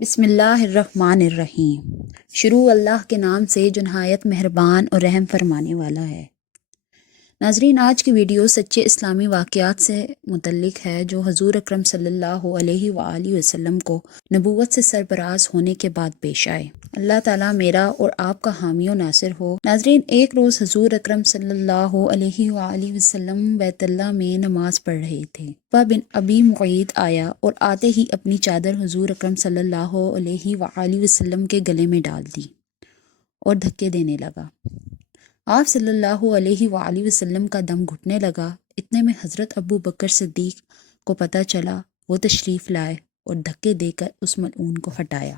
بسم اللہ الرحمن الرحیم۔ شروع اللہ کے نام سے جو نہایت مہربان اور رحم فرمانے والا ہے۔ ناظرین، آج کی ویڈیو سچے اسلامی واقعات سے متعلق ہے جو حضور اکرم صلی اللہ علیہ وآلہ وسلم کو نبوت سے سرفراز ہونے کے بعد پیش آئے۔ اللہ تعالیٰ میرا اور آپ کا حامی و ناصر ہو۔ ناظرین، ایک روز حضور اکرم صلی اللہ علیہ وآلہ وسلم بیت اللہ میں نماز پڑھ رہے تھے۔ عقبہ بن ابی معیط آیا اور آتے ہی اپنی چادر حضور اکرم صلی اللہ علیہ وآلہ وسلم کے گلے میں ڈال دی اور دھکے دینے لگا۔ آپ صلی اللہ علیہ وآلہ وسلم کا دم گھٹنے لگا۔ اتنے میں حضرت ابو بکر صدیق کو پتہ چلا، وہ تشریف لائے اور دھکے دے کر اس ملعون کو ہٹایا۔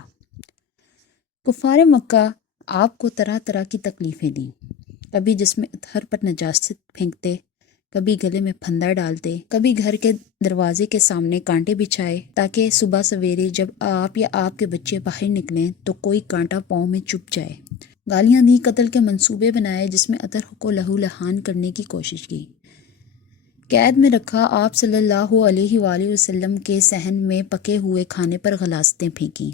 کفار مکہ آپ کو طرح طرح کی تکلیفیں دیں، کبھی جسم اطہر پر نجاست پھینکتے، کبھی گلے میں پھندا ڈالتے، کبھی گھر کے دروازے کے سامنے کانٹے بچھائے تاکہ صبح سویرے جب آپ یا آپ کے بچے باہر نکلیں تو کوئی کانٹا پاؤں میں چبھ جائے۔ گالیاں دی، قتل کے منصوبے بنائے، جس میں اطہر کو لہو لہان کرنے کی کوشش کی۔ قید میں رکھا، آپ صلی اللہ علیہ وآلہ وسلم کے صحن میں پکے ہوئے کھانے پر غلاظتیں پھینکیں۔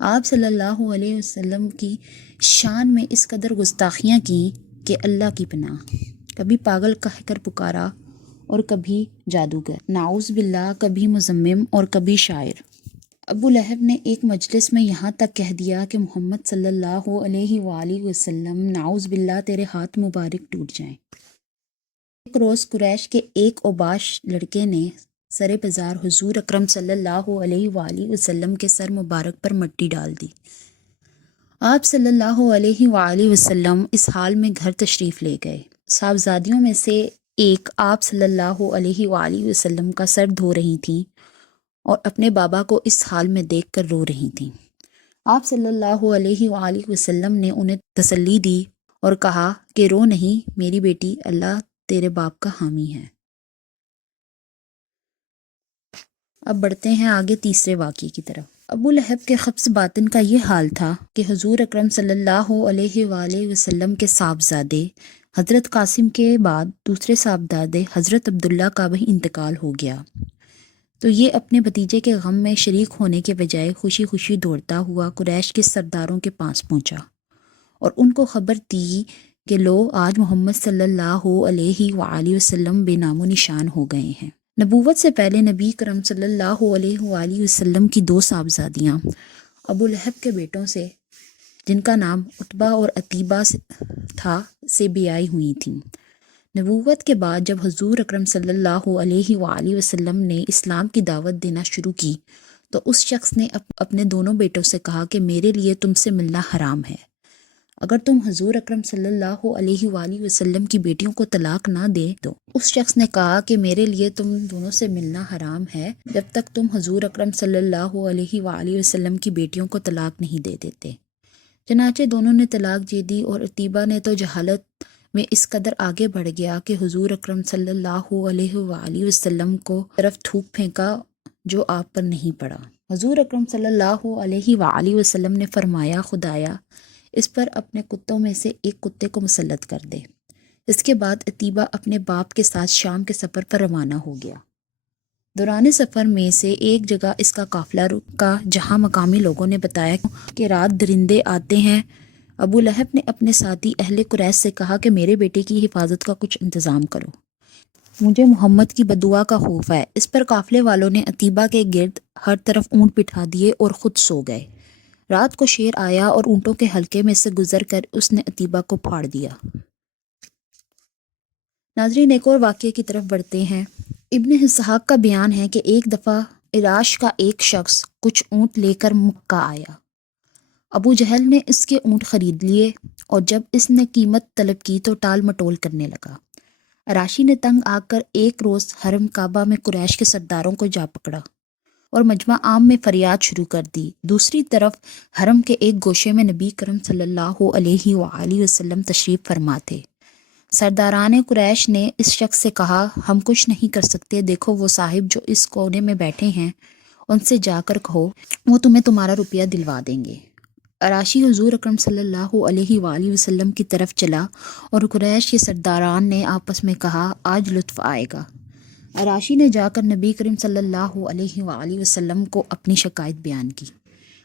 آپ صلی اللہ علیہ وسلم کی شان میں اس قدر گستاخیاں کیں کہ اللہ کی پناہ۔ کبھی پاگل کہہ کر پکارا اور کبھی جادوگر، نعوذ باللہ، کبھی مزمم اور کبھی شاعر۔ ابو لہب نے ایک مجلس میں یہاں تک کہہ دیا کہ محمد صلی اللہ علیہ وآلہ وسلم، نعوذ باللہ، تیرے ہاتھ مبارک ٹوٹ جائیں۔ ایک روز قریش کے ایک اوباش لڑکے نے سر بازار حضور اکرم صلی اللہ علیہ وآلہ وسلم کے سر مبارک پر مٹی ڈال دی۔ آپ صلی اللہ علیہ وآلہ وسلم اس حال میں گھر تشریف لے گئے۔ صاحبزادیوں میں سے ایک آپ صلی اللہ علیہ وآلہ وسلم کا سر دھو رہی تھیں اور اپنے بابا کو اس حال میں دیکھ کر رو رہی تھیں۔ آپ صلی اللہ علیہ وآلہ وسلم نے انہیں تسلی دی اور کہا کہ رو نہیں میری بیٹی، اللہ تیرے باپ کا حامی ہے۔ اب بڑھتے ہیں آگے تیسرے واقعے کی طرف۔ ابو لہب کے خبث باطن کا یہ حال تھا کہ حضور اکرم صلی اللہ علیہ وآلہ وسلم کے صاحبزادے حضرت قاسم کے بعد دوسرے صاحبزادے حضرت عبداللہ کا بھی انتقال ہو گیا، تو یہ اپنے بھتیجے کے غم میں شریک ہونے کے بجائے خوشی خوشی دوڑتا ہوا قریش کے سرداروں کے پاس پہنچا اور ان کو خبر دی کہ لو، آج محمد صلی اللہ علیہ وآلہ وسلم بے نام و نشان ہو گئے ہیں۔ نبوت سے پہلے نبی کرم صلی اللہ علیہ وآلہ وسلم کی دو صاحبزادیاں ابو لہب کے بیٹوں سے، جن کا نام عتبہ اور عتیبہ تھا، سے بیائی ہوئی تھیں۔ نبوت کے بعد جب حضور اکرم صلی اللہ علیہ وآلہ وسلم نے اسلام کی دعوت دینا شروع کی تو اس شخص نے اپنے دونوں بیٹوں سے کہا کہ میرے لیے تم سے ملنا حرام ہے۔ اگر تم حضور اکرم صلی اللہ علیہ وآلہ وسلم کی بیٹیوں کو طلاق نہ دے دو۔ اس شخص نے کہا کہ میرے لیے تم دونوں سے ملنا حرام ہے جب تک تم حضور اکرم صلی اللہ علیہ وآلہ وسلم کی بیٹیوں کو طلاق نہیں دے دیتے۔ چنانچہ دونوں نے طلاق دے دی اور عتیبہ نے تو جہالت میں اس قدر آگے بڑھ گیا کہ حضور اکرم صلی اللہ علیہ وآلہ وسلم کو طرف تھوک پھینکا جو آپ پر نہیں پڑا۔ حضور اکرم صلی اللہ علیہ وآلہ وسلم نے فرمایا، خدایا اس پر اپنے کتوں میں سے ایک کتے کو مسلط کر دے۔ اس کے بعد عتیبہ اپنے باپ کے ساتھ شام کے سفر پر روانہ ہو گیا۔ دوران سفر میں سے ایک جگہ اس کا قافلہ رکا جہاں مقامی لوگوں نے بتایا کہ رات درندے آتے ہیں۔ ابو لہب نے اپنے ساتھی اہل قریش سے کہا کہ میرے بیٹے کی حفاظت کا کچھ انتظام کرو، مجھے محمد کی بددعا کا خوف ہے۔ اس پر قافلے والوں نے عتیبہ کے گرد ہر طرف اونٹ بٹھا دیے اور خود سو گئے۔ رات کو شیر آیا اور اونٹوں کے حلقے میں سے گزر کر اس نے عتیبہ کو پھاڑ دیا۔ ناظرین، ایک اور واقعے کی طرف بڑھتے ہیں۔ ابن اسحاق کا بیان ہے کہ ایک دفعہ عراش کا ایک شخص کچھ اونٹ لے کر مکہ آیا۔ ابو جہل نے اس کے اونٹ خرید لیے اور جب اس نے قیمت طلب کی تو ٹال مٹول کرنے لگا۔ عراشی نے تنگ آ کر ایک روز حرم کعبہ میں قریش کے سرداروں کو جا پکڑا اور مجمع عام میں فریاد شروع کر دی۔ دوسری طرف حرم کے ایک گوشے میں نبی کرم صلی اللہ علیہ وآلہ وسلم تشریف فرما تھے۔ سرداران قریش نے اس شخص سے کہا، ہم کچھ نہیں کر سکتے، دیکھو وہ صاحب جو اس کونے میں بیٹھے ہیں، ان سے جا کر کہو، وہ تمہیں تمہارا روپیہ دلوا دیں گے۔ عراشی حضور اکرم صلی اللہ علیہ وآلہ وسلم کی طرف چلا اور قریش کے سرداران نے آپس میں کہا، آج لطف آئے گا۔ عراشی نے جا کر نبی کریم صلی اللہ علیہ وآلہ وسلم کو اپنی شکایت بیان کی۔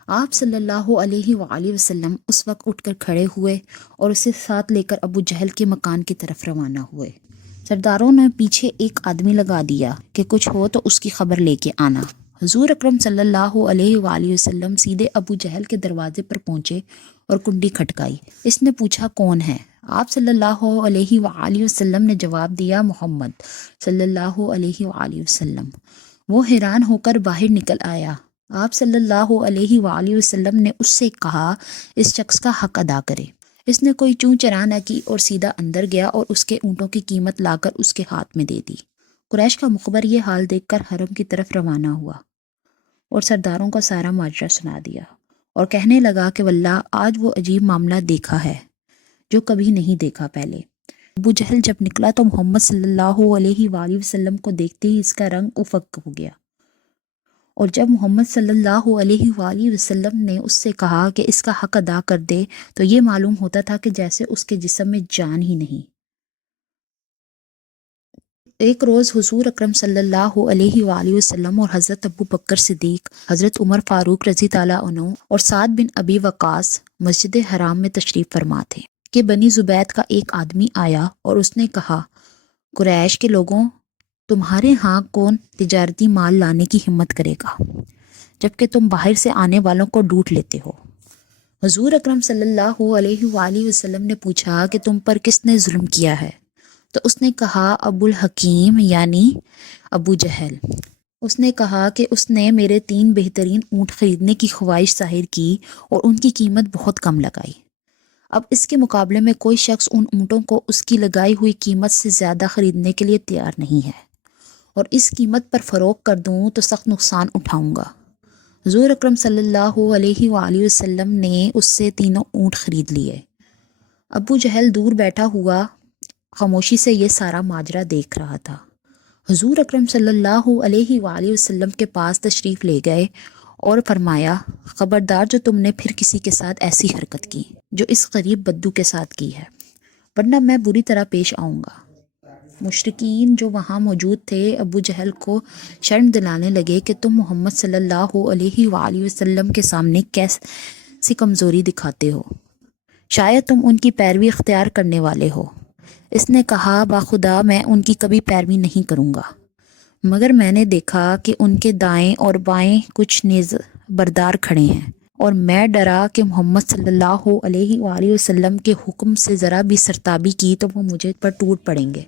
آپ صلی اللہ علیہ وآلہ وسلم اس وقت اٹھ کر کھڑے ہوئے اور اسے ساتھ لے کر ابو جہل کے مکان کی طرف روانہ ہوئے۔ سرداروں نے پیچھے ایک آدمی لگا دیا کہ کچھ ہو تو اس کی خبر لے کے آنا۔ حضور اکرم صلی اللہ علیہ وآلہ وسلم سیدھے ابو جہل کے دروازے پر پہنچے اور کنڈی کھٹکائی۔ اس نے پوچھا کون ہے؟ آپ صلی اللہ علیہ وآلہ وسلم نے جواب دیا محمد صلی اللہ علیہ وآلہ وسلم۔ وہ حیران ہو کر باہر نکل آیا۔ آپ صلی اللہ علیہ وآلہ وسلم نے اس سے کہا اس شخص کا حق ادا کرے۔ اس نے کوئی چوں چرا نہ کی اور سیدھا اندر گیا اور اس کے اونٹوں کی قیمت لا کر اس کے ہاتھ میں دے دی۔ قریش کا مخبر یہ حال دیکھ کر حرم کی طرف روانہ ہوا اور سرداروں کا سارا ماجرا سنا دیا اور کہنے لگا کہ واللہ آج وہ عجیب معاملہ دیکھا ہے جو کبھی نہیں دیکھا پہلے۔ ابو جہل جب نکلا تو محمد صلی اللہ علیہ وآلہ وسلم کو دیکھتے ہی اس کا رنگ افق ہو گیا، اور جب محمد صلی اللہ علیہ وآلہ وسلم نے اس سے کہا کہ اس کا حق ادا کر دے تو یہ معلوم ہوتا تھا کہ جیسے اس کے جسم میں جان ہی نہیں۔ ایک روز حضور اکرم صلی اللہ علیہ وآلہ وسلم اور حضرت ابو بکر صدیق، حضرت عمر فاروق رضی تعالیٰ عنہ اور سعد بن ابی وقاص مسجد حرام میں تشریف فرما تھے کہ بنی زبید کا ایک آدمی آیا اور اس نے کہا قریش کے لوگوں، تمہارے ہاں کون تجارتی مال لانے کی ہمت کرے گا جبکہ تم باہر سے آنے والوں کو ڈوٹ لیتے ہو؟ حضور اکرم صلی اللہ علیہ وآلہ وسلم نے پوچھا کہ تم پر کس نے ظلم کیا ہے؟ تو اس نے کہا ابو الحکیم یعنی ابو جہل۔ اس نے کہا کہ اس نے میرے 3 بہترین اونٹ خریدنے کی خواہش ظاہر کی اور ان کی قیمت بہت کم لگائی۔ اب اس کے مقابلے میں کوئی شخص ان اونٹوں کو اس کی لگائی ہوئی قیمت سے زیادہ خریدنے کے لیے تیار نہیں ہے، اور اس قیمت پر فروخت کر دوں تو سخت نقصان اٹھاؤں گا۔ حضور اکرم صلی اللہ علیہ وآلہ وسلم نے اس سے 3 اونٹ خرید لیے۔ ابو جہل دور بیٹھا ہوا خاموشی سے یہ سارا ماجرا دیکھ رہا تھا۔ حضور اکرم صلی اللہ علیہ وآلہ وسلم کے پاس تشریف لے گئے اور فرمایا خبردار جو تم نے پھر کسی کے ساتھ ایسی حرکت کی جو اس غریب بدو کے ساتھ کی ہے، ورنہ میں بری طرح پیش آؤں گا۔ مشرکین جو وہاں موجود تھے ابو جہل کو شرم دلانے لگے کہ تم محمد صلی اللہ علیہ وآلہ وسلم کے سامنے کیسی کمزوری دکھاتے ہو، شاید تم ان کی پیروی اختیار کرنے والے ہو۔ اس نے کہا باخدا میں ان کی کبھی پیروی نہیں کروں گا، مگر میں نے دیکھا کہ ان کے دائیں اور بائیں کچھ نیز بردار کھڑے ہیں، اور میں ڈرا کہ محمد صلی اللہ علیہ وآلہ وسلم کے حکم سے ذرا بھی سرتابی کی تو وہ مجھے پر ٹوٹ پڑیں گے۔